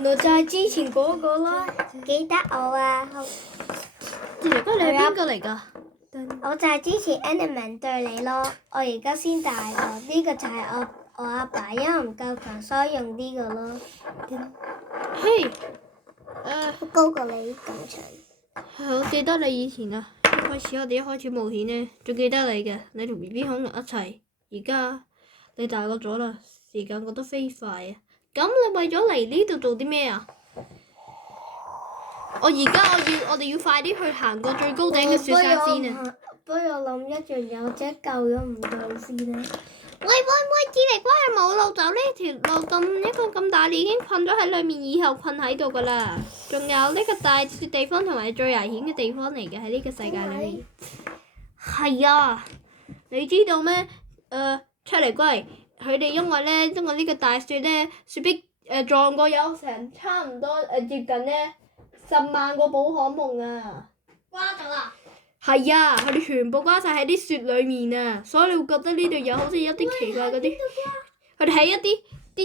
原來就係之前嗰個啦，記得我啊！志玲哥，你係邊個嚟㗎？我就係之前 Enderman 對你咯，我而家先大個，呢個就係我阿爸，因為唔夠強，所以用呢個咯。嘿，高過你咁長。我記得你以前啊，我哋一開始冒險呢，仲記得你嘅，你同 BB 恐龍一齊。而家你大個咗啦，時間過得飛快啊！咁你為咗嚟呢度做啲咩啊？我哋要快啲去行過最高頂嘅雪山先啊！不如我諗一樣有隻救咗唔到先啦。喂，智力龜係冇路走，呢條路一個咁大，你已經困咗喺裡面，以後困喺度㗎啦。仲有呢個大雪地方同埋最危險嘅地方嚟嘅喺呢個世界裡面。係啊，你知道咩？出嚟龜佢哋因為呢個大雪呢，雪壁撞過有成差唔多接近呢10萬個寶可夢啊！瓜咗啦！係啊，佢哋全部瓜晒喺啲雪裡面啊，所以你會覺得呢度有好似一啲奇怪嗰啲，佢哋係一啲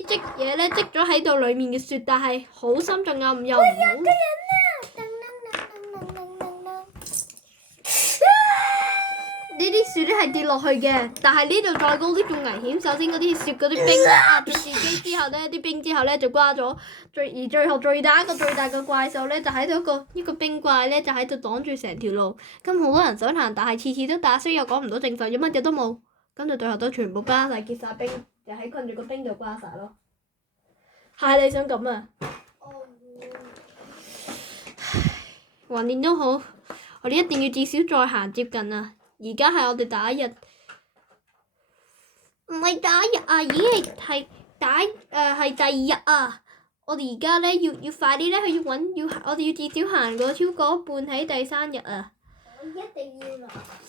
積嘢咧積咗喺度裡面嘅雪，但係好深仲有唔好。呢啲雪咧係跌落去嘅，但係呢度再高啲仲危險。首先嗰啲雪嗰啲冰壓住自己之後呢，啲冰之後呢就瓜咗。最後最大嘅怪獸呢，就喺度一個冰怪呢，就喺度擋住成條路。咁好多人想行，但係次次都打衰又講唔到正費，乜嘢都冇。咁就最後都全部瓜晒，結晒冰，就喺困住個冰度瓜晒咯。係你想咁啊？橫掂都好，我哋一定要至少再行接近啊！而家係我哋第一日，唔係第一日啊，已經係係第二日啊！我哋而家呢，要快啲呢，我哋要至少行過超過半喺第3日啊！我一定要啦！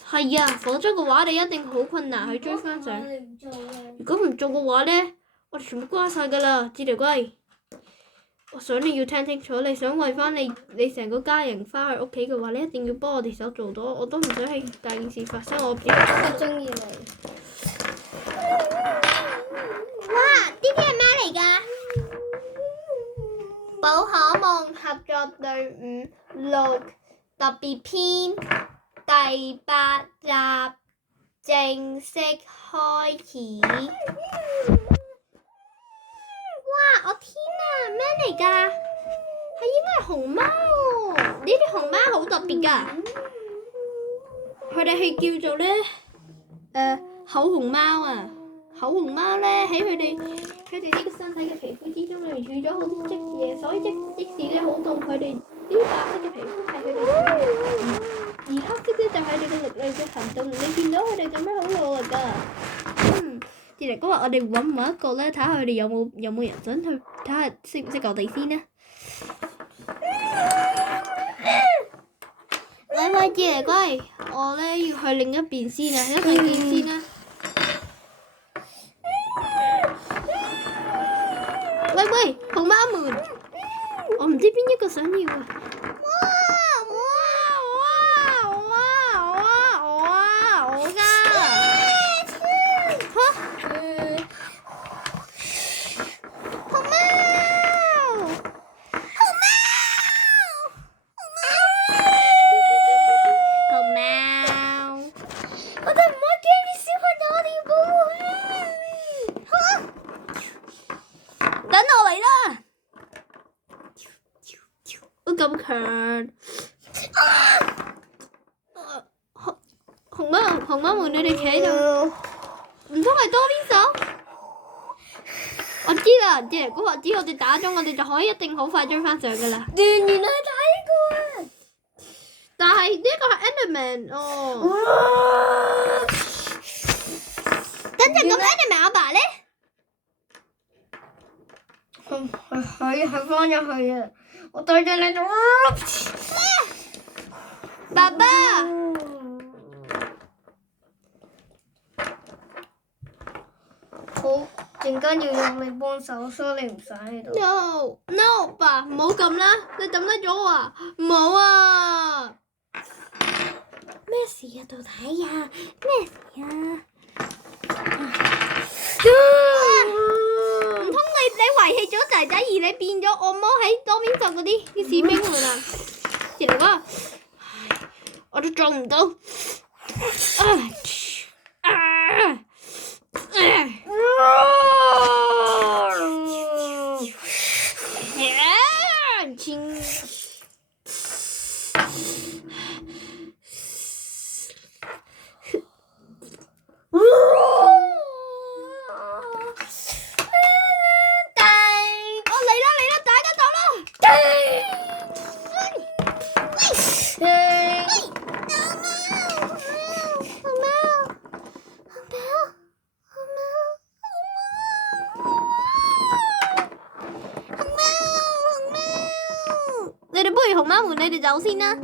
係啊，否則嘅話你一定好困難去追翻上。如果唔做嘅話呢，我哋全部瓜晒㗎啦，志條龜。我想你要聽清楚，你想為翻你成個家人翻去屋企嘅話，你一定要幫我哋手做到。我都唔想係大件事發生，我中意你。哇！呢啲係咩嚟㗎？寶可夢合作隊伍6特別篇第8集正式開始。哇！我天啊，咩嚟㗎？係應該係熊貓喎，呢啲熊貓好特別㗎。佢哋係叫做呢口熊貓啊！口熊貓呢，喺佢哋呢個身體嘅皮膚之中裏面住咗好多積嘢，所以即使呢好凍，佢哋呢白色嘅皮膚係佢哋而黑色呢就係佢哋嘅力量嘅行動。你見到佢哋咁樣好努力㗎。志力哥話：我哋揾唔揾一個呢？睇下佢哋有冇人想去睇下識唔識我哋先呢？喂，志力龜，我呢要去另一邊先啊，一陣見先啦。喂，熊貓們，我唔知邊一個想要啊！我㗎！咁強，熊貓們，你哋企喺度，唔通係多邊手？我知啦，志力哥話只要我哋打中，我哋就可以一定好快追翻上噶啦。原來係睇過，但係呢個係 Enderman 哦。等陣咁 Enderman 阿爸咧？佢翻咗去啊！我對住你做爸爸，好，陣間要用你幫手，所以你唔使喺度。No，爸，唔好撳啦！你抌低咗我啊！唔好啊！咩事啊？到底呀？咩事啊？唔通你遺棄咗仔仔，而你變咗惡魔喺多邊就嗰啲士兵們啊！前嚟講，我都做唔到。你哋不如熊貓們，你哋走先啦。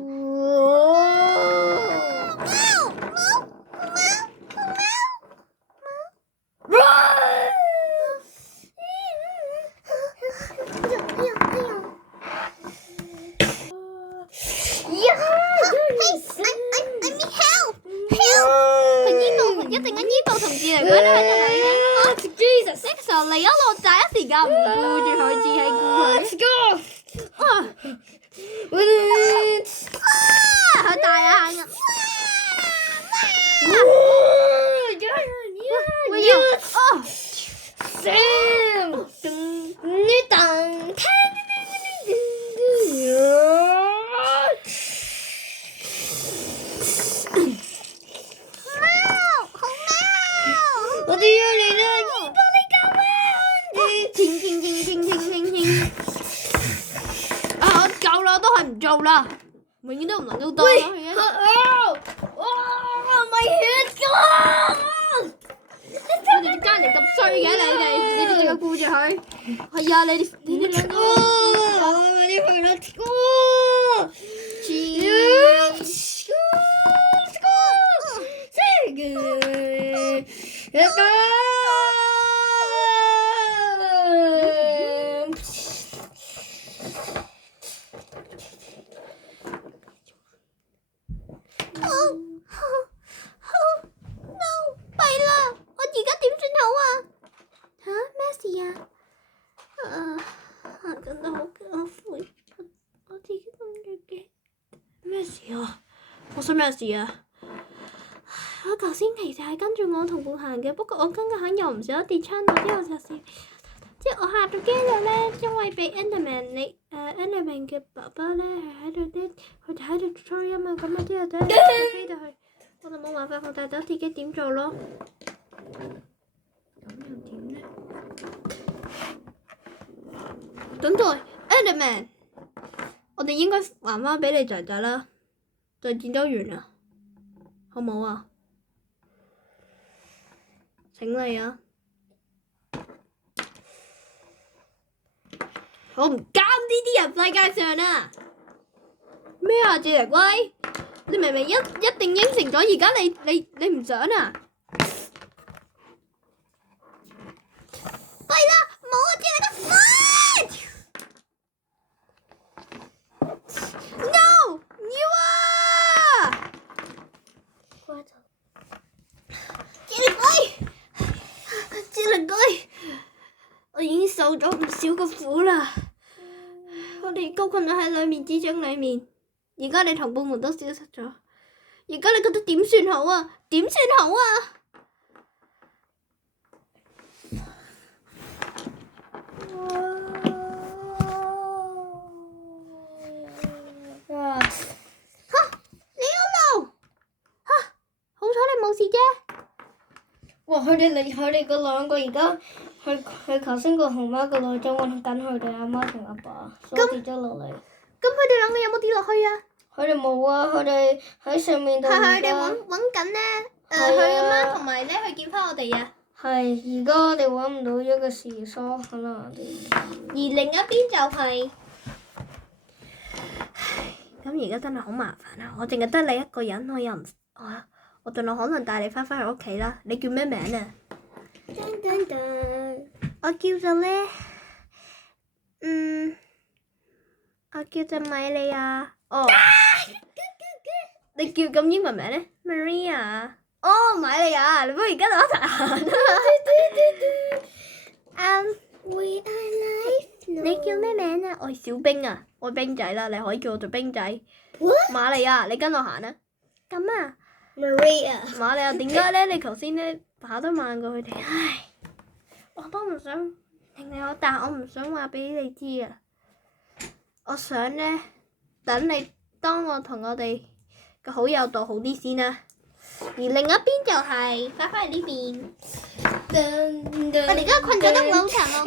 一陣間醫部同志嚟，佢都喺度嚟嘅。Jesus， 呢個時候嚟咗落仔一時間唔顧住佢，只係顧佢。佢大眼嘅。我哋要嚟啦！醫幫你救命！啊！我夠啦，都係唔做啦，永遠都唔能夠多咗佢嘅。咪血㗎！你哋啲家人咁衰嘅，你哋仲要顧住佢。係啊，你哋兩個。你去啦！真係好攰，我自己咁嘅嘅。咩事啊？我想咩事啊？我頭先其實係跟住我同伴行嘅，不過我跟嘅行又唔想跌親到，之後我嚇到驚咗咧，因為俾 Enderman 嘅爸爸咧係喺度咧，佢就喺度吹啊嘛，咁啊之後咧飛到去，我就冇辦法，我大豆自己點做咯。咁又點咧？等待 Enderman， 我哋應該還翻俾你仔仔啦，就戰鬥完啦，好冇啊？請你啊！我唔監呢啲人世界上啊！咩啊，智力威？你明明一定應承咗，而家你唔想啊？弊啦，冇啊，智力威！ No， 要啊！智力威，智力威，我已經受咗唔少嘅苦啦。我哋高困咗喺兩面之中裏面，而家你同伴們都消失咗，而家你覺得點算好啊？點算好啊？哇！佢哋嗰兩個而家去頭先個熊貓個內中揾緊佢哋阿媽同阿爸，所以跌咗落嚟。咁佢哋兩個有冇跌落去啊？佢哋冇啊！佢哋喺上面度。係佢哋揾緊咧。佢阿媽同埋咧去見翻我哋啊！係，而家我哋揾唔到一個時疏，可能我哋。而另一邊就係。咁而家真係好麻煩啊！我淨係得你一個人，我又唔我盡量可能帶你翻去屋企啦。你叫咩名啊？我叫做咧，我叫做米莉亞。哦。你叫咁英文名咧 ？Maria。哦，米莉亞，你不如跟我一齊行啦。We are life 我係小兵啊，我係兵仔啦，你可以叫我做兵仔。 What？ 瑪利亞，你跟我行啊。咁啊， Maria。瑪利亞點解咧？你頭先咧跑得慢過佢哋，唉，我都唔想令你我，但我唔想話俾你知啊。我想咧等你當我同我哋嘅好友度好啲先啦。而另一邊就係翻返嚟呢邊，我哋而家困咗得好長咯。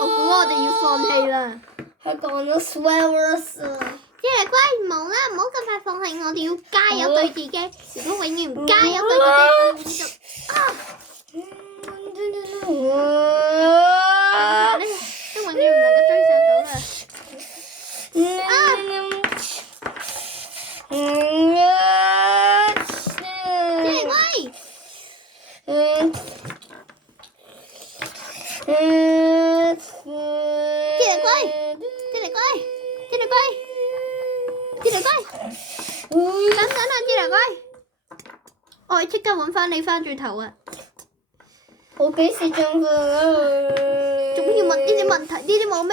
我估我哋要放棄啦。佢講咗 swear words 啊！即係乖，冇啦，唔好咁快放棄，我哋要加油對自己。如果永遠唔加油對自己，都永遠唔能夠追上到啦。即係乖。等等啊，知嚟乖，我即刻揾翻你翻轉頭啊！我幾時進化啊？仲要問呢啲問題，呢啲冇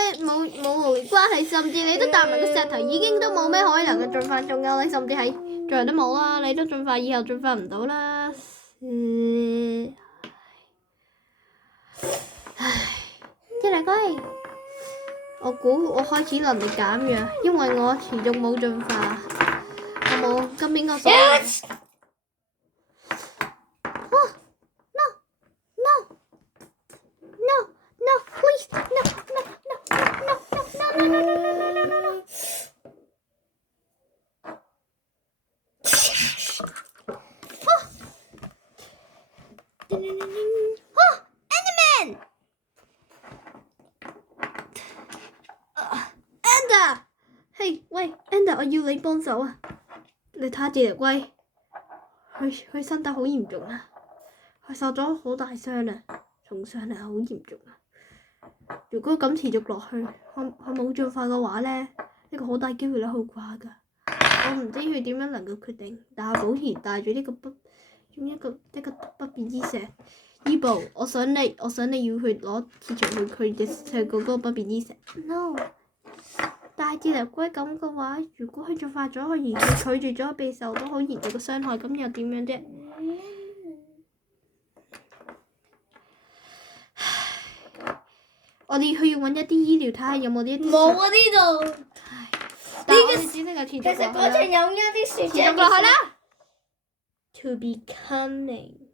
關係，甚至你都答埋個石頭已經都冇咩可能嘅進化，仲有你甚至係最後都冇啦，你都進化以後進化唔到啦。唉，知嚟乖，我估我開始能力減弱，因為我持續冇進化。冇，跟邊個數？No, please, no. ！Enderman! Ender， 嘿，喂 ，Ender， 我要你幫手啊！你睇下隻龜，佢身體好嚴重啊，佢受咗好大傷啊，重傷啊，好嚴重啊！如果咁持續落去，佢冇進化嘅話咧，呢個好大機會咧好掛噶。我唔知佢點樣能夠決定，但係保持帶住呢個一個不變之石。伊布，我想你要去攞鐵錘去嗰個不變之石。No。但係智能龜咁嘅話，如果佢進化咗，佢而拒絕咗被受到好嚴重嘅傷害，咁又點樣啫？我哋去揾一啲醫療睇下有冇呢一啲。冇啊呢度。但係我哋只能夠持續落去啦。其實嗰陣有一啲樹持續落去啦。To be cunning。